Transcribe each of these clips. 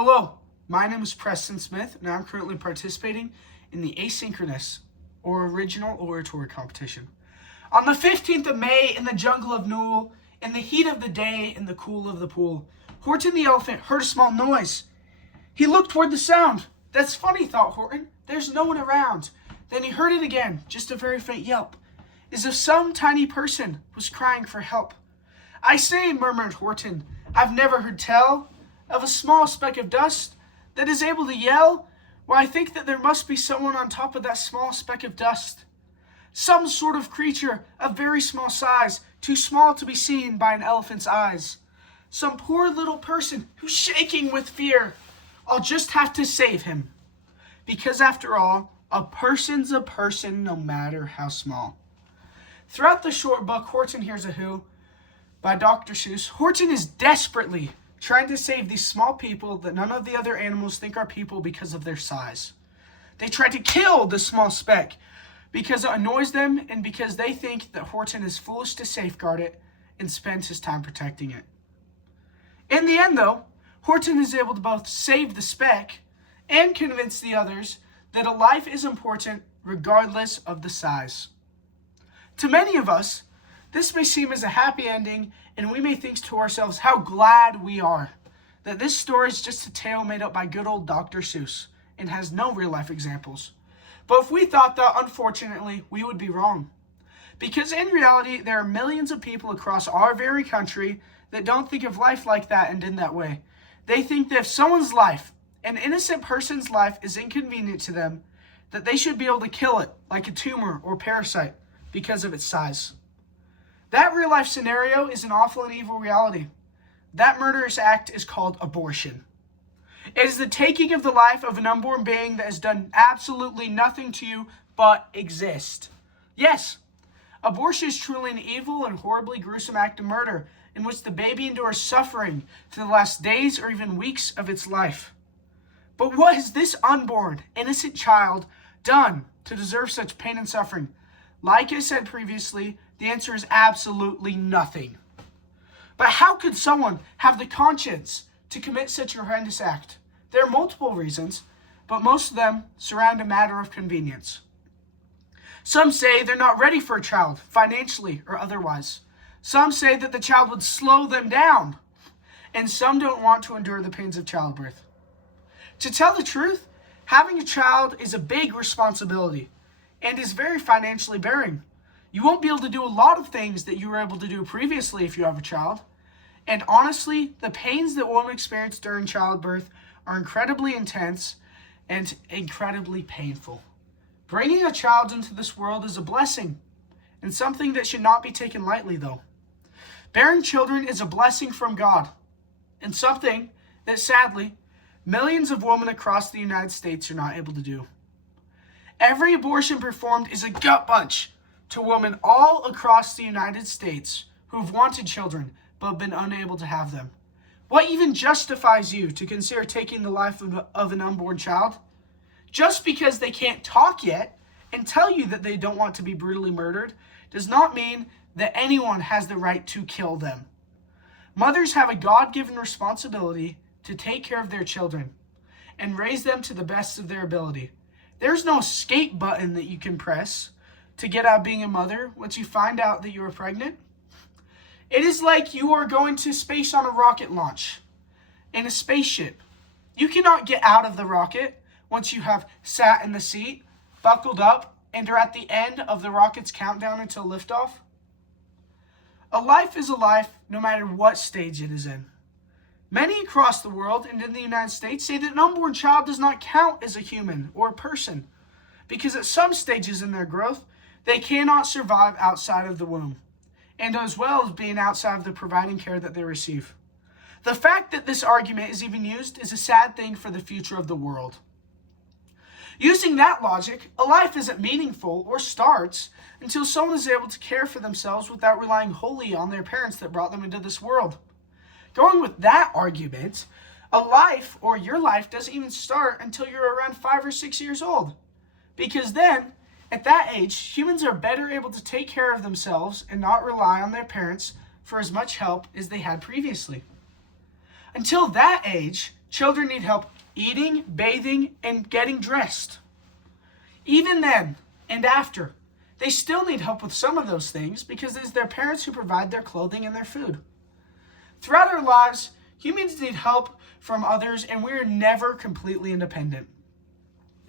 Hello, my name is Preston Smith, and I'm currently participating in the asynchronous or original oratory competition. On the 15th of May, in the jungle of Newell, in the heat of the day, in the cool of the pool, Horton the elephant heard a small noise. He looked toward the sound. That's funny, thought Horton. There's no one around. Then he heard it again, just a very faint yelp, as if some tiny person was crying for help. I say, murmured Horton, I've never heard tell of a small speck of dust that is able to yell. Well, I think that there must be someone on top of that small speck of dust. Some sort of creature of very small size, too small to be seen by an elephant's eyes. Some poor little person who's shaking with fear. I'll just have to save him. Because after all, a person's a person no matter how small. Throughout the short book, Horton Hears a Who, by Dr. Seuss, Horton is desperately trying to save these small people that none of the other animals think are people because of their size. They try to kill the small speck because it annoys them and because they think that Horton is foolish to safeguard it and spends his time protecting it. In the end, though, Horton is able to both save the speck and convince the others that a life is important regardless of the size. To many of us, this may seem as a happy ending, and we may think to ourselves how glad we are that this story is just a tale made up by good old Dr. Seuss and has no real-life examples. But if we thought that, unfortunately, we would be wrong. Because in reality, there are millions of people across our very country that don't think of life like that and in that way. They think that if someone's life, an innocent person's life, is inconvenient to them, that they should be able to kill it like a tumor or parasite because of its size. That real-life scenario is an awful and evil reality. That murderous act is called abortion. It is the taking of the life of an unborn being that has done absolutely nothing to you but exist. Yes, abortion is truly an evil and horribly gruesome act of murder in which the baby endures suffering to the last days or even weeks of its life. But what has this unborn, innocent child done to deserve such pain and suffering? Like I said previously, the answer is absolutely nothing. But how could someone have the conscience to commit such a horrendous act? There are multiple reasons, but most of them surround a matter of convenience. Some say they're not ready for a child, financially or otherwise. Some say that the child would slow them down. And some don't want to endure the pains of childbirth. To tell the truth, having a child is a big responsibility and is very financially bearing. You won't be able to do a lot of things that you were able to do previously if you have a child. And honestly, the pains that women experience during childbirth are incredibly intense and incredibly painful. Bringing a child into this world is a blessing and something that should not be taken lightly, though. Bearing children is a blessing from God and something that, sadly, millions of women across the United States are not able to do. Every abortion performed is a gut punch to women all across the United States who have wanted children but have been unable to have them. What even justifies you to consider taking the life of an unborn child? Just because they can't talk yet and tell you that they don't want to be brutally murdered does not mean that anyone has the right to kill them. Mothers have a God-given responsibility to take care of their children and raise them to the best of their ability. There's no escape button that you can press to get out of being a mother once you find out that you are pregnant. It is like you are going to space on a rocket launch in a spaceship. You cannot get out of the rocket once you have sat in the seat, buckled up, and are at the end of the rocket's countdown until liftoff. A life is a life no matter what stage it is in. Many across the world and in the United States say that an unborn child does not count as a human or a person because at some stages in their growth, they cannot survive outside of the womb, and as well as being outside of the providing care that they receive. The fact that this argument is even used is a sad thing for the future of the world. Using that logic, a life isn't meaningful or starts until someone is able to care for themselves without relying wholly on their parents that brought them into this world. Going with that argument, a life or your life doesn't even start until you're around 5 or 6 years old. Because then, at that age, humans are better able to take care of themselves and not rely on their parents for as much help as they had previously. Until that age, Children need help eating, bathing, and getting dressed. Even then and after, they still need help with some of those things because it is their parents who provide their clothing and their food. Throughout our lives, humans need help from others, and we are never completely independent.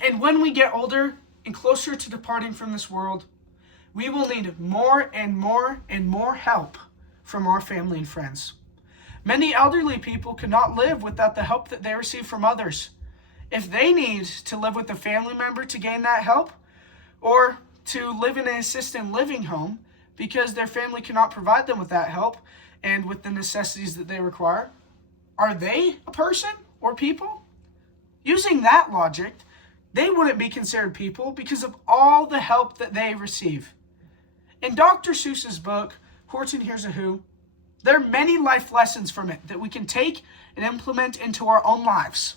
And when we get older and closer to departing from this world, we will need more and more and more help from our family and friends. Many elderly people could not live without the help that they receive from others. If they need to live with a family member to gain that help, or to live in an assisted living home because their family cannot provide them with that help and with the necessities that they require, are they a person or people? Using that logic, they wouldn't be considered people because of all the help that they receive. In Dr. Seuss's book, Horton Hears a Who, there are many life lessons from it that we can take and implement into our own lives.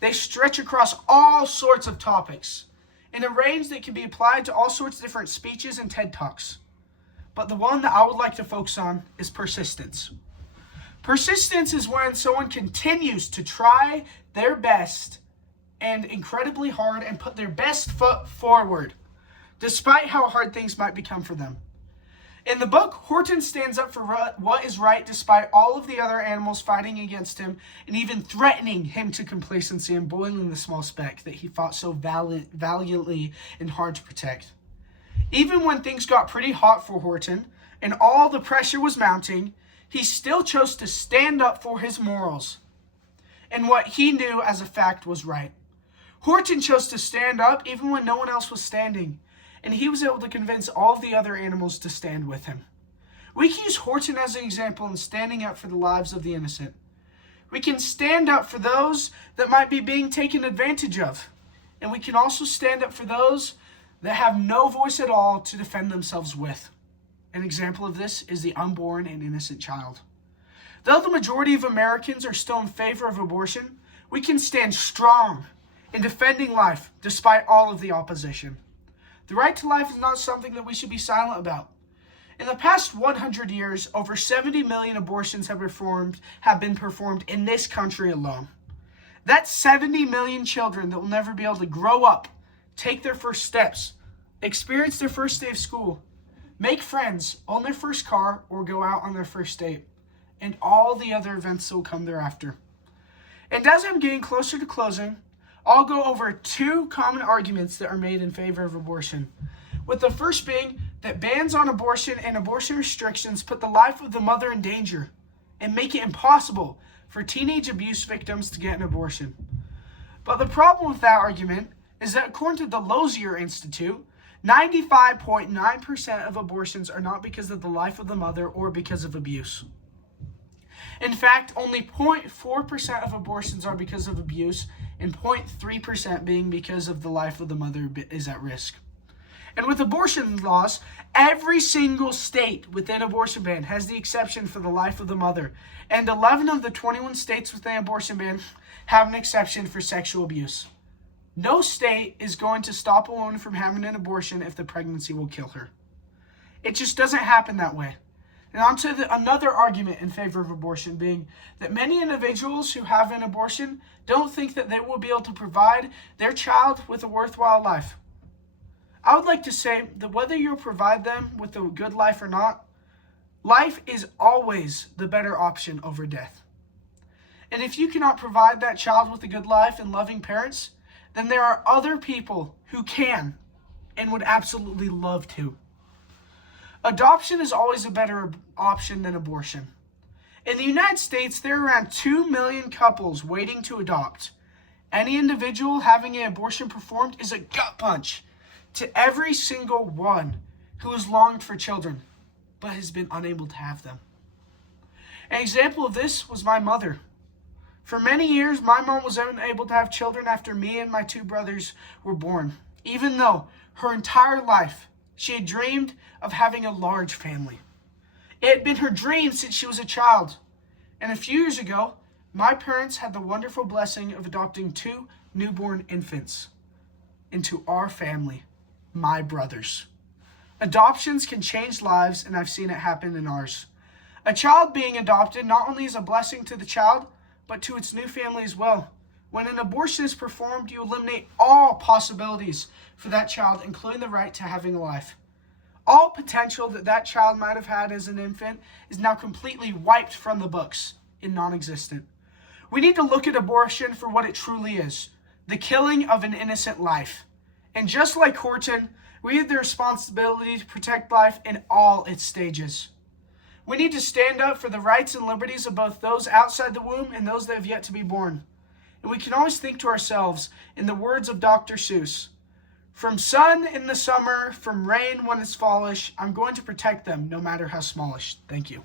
They stretch across all sorts of topics in a range that can be applied to all sorts of different speeches and TED Talks. But the one that I would like to focus on is persistence. Persistence is when someone continues to try their best and incredibly hard and put their best foot forward, despite how hard things might become for them. In the book, Horton stands up for what is right despite all of the other animals fighting against him and even threatening him to complacency and boiling the small speck that he fought so valiantly and hard to protect. Even when things got pretty hot for Horton and all the pressure was mounting, he still chose to stand up for his morals and what he knew as a fact was right. Horton chose to stand up even when no one else was standing, and he was able to convince all of the other animals to stand with him. We can use Horton as an example in standing up for the lives of the innocent. We can stand up for those that might be being taken advantage of, and we can also stand up for those that have no voice at all to defend themselves with. An example of this is the unborn and innocent child. Though the majority of Americans are still in favor of abortion, we can stand strong in defending life despite all of the opposition. The right to life is not something that we should be silent about. In the past 100 years, over 70 million abortions have been performed in this country alone. That's 70 million children that will never be able to grow up, take their first steps, experience their first day of school, make friends, own their first car, or go out on their first date, and all the other events that will come thereafter. And as I'm getting closer to closing, I'll go over two common arguments that are made in favor of abortion, with the first being that bans on abortion and abortion restrictions put the life of the mother in danger and make it impossible for teenage abuse victims to get an abortion. But the problem with that argument is that according to the Lozier Institute, 95.9% of abortions are not because of the life of the mother or because of abuse. In fact, only 0.4% of abortions are because of abuse, and 0.3% being because of the life of the mother is at risk. And with abortion laws, every single state within abortion ban has the exception for the life of the mother, and 11 of the 21 states within abortion ban have an exception for sexual abuse. No state is going to stop a woman from having an abortion if the pregnancy will kill her. It just doesn't happen that way. And on to another argument in favor of abortion being that many individuals who have an abortion don't think that they will be able to provide their child with a worthwhile life. I would like to say that whether you provide them with a good life or not, life is always the better option over death. And if you cannot provide that child with a good life and loving parents, then there are other people who can and would absolutely love to. Adoption is always a better option than abortion. In the United States, there are around 2 million couples waiting to adopt. Any individual having an abortion performed is a gut punch to every single one who has longed for children, but has been unable to have them. An example of this was my mother. For many years, my mom was unable to have children after me and my two brothers were born, even though her entire life she had dreamed of having a large family. It had been her dream since she was a child. And a few years ago, my parents had the wonderful blessing of adopting 2 newborn infants into our family, my brothers. Adoptions can change lives, and I've seen it happen in ours. A child being adopted not only is a blessing to the child, but to its new family as well. When an abortion is performed, you eliminate all possibilities for that child, including the right to having a life. All potential that that child might have had as an infant is now completely wiped from the books and non-existent. We need to look at abortion for what it truly is, the killing of an innocent life. And just like Horton, we have the responsibility to protect life in all its stages. We need to stand up for the rights and liberties of both those outside the womb and those that have yet to be born. And we can always think to ourselves, in the words of Dr. Seuss, "From sun in the summer, from rain when it's fallish, I'm going to protect them no matter how smallish." Thank you.